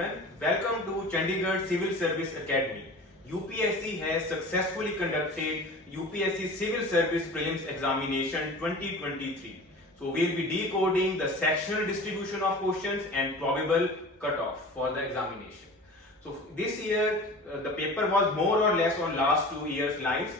gentlemen, welcome to Chandigarh Civil Service Academy. UPSC has successfully conducted UPSC Civil Service Prelims Examination 2023. So we'll be decoding the sectional distribution of questions and probable cutoff for the examination. So this year the paper was more or less on last 2 years' lines.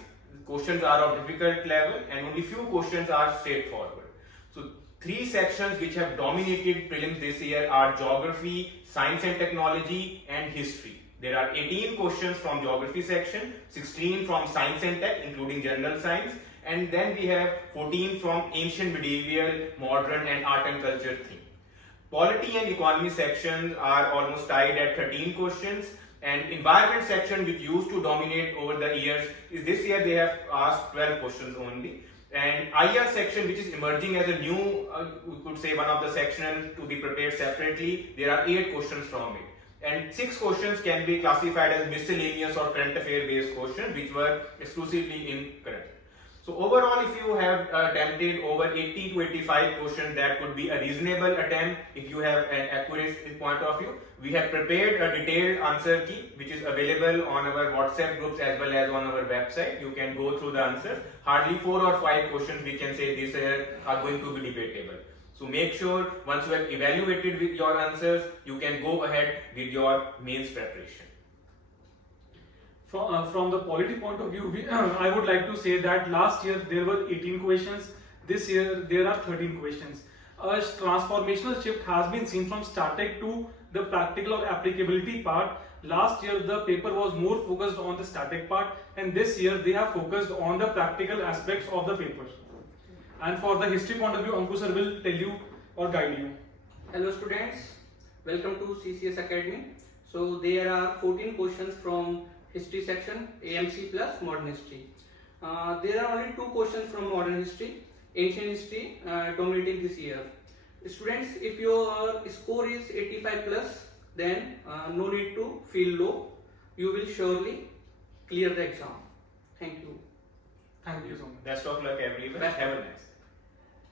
Questions are of difficult level and only few questions are straightforward. So 3 sections which have dominated prelims this year are geography, science and technology and history. There are 18 questions from geography section, 16 from science and tech including general science, and then we have 14 from ancient, medieval, modern and art and culture theme. Polity and economy sections are almost tied at 13 questions, and environment section, which used to dominate over the years, is this year they have asked 12 questions only. And IR section, which is emerging as a new, we could say one of the sections to be prepared separately, there are 8 questions from it. And 6 questions can be classified as miscellaneous or current affair based questions, which were exclusively in current. So overall, if you have attempted over 80 to 85 questions, that could be a reasonable attempt if you have an accuracy point of view. We have prepared a detailed answer key which is available on our WhatsApp groups as well as on our website. You can go through the answers. Hardly 4 or 5 questions we can say this year are going to be debatable. So make sure once you have evaluated with your answers, you can go ahead with your mains preparation. From the polity point of view, I would like to say that last year there were 18 questions, this year there are 13 questions. A transformational shift has been seen from static to the practical or applicability part. Last year the paper was more focused on the static part, and this year they have focused on the practical aspects of the paper. And for the history point of view, Ankush sir will tell you or guide you. Hello students, welcome to CCS Academy. So there are 14 questions from history section, AMC plus modern history. There are only 2 questions from modern history, ancient history dominating this year. Students, if your score is 85 plus, then no need to feel low. You will surely clear the exam. Thank you. Thank you so much. Best of luck everyone. Best. Have a nice.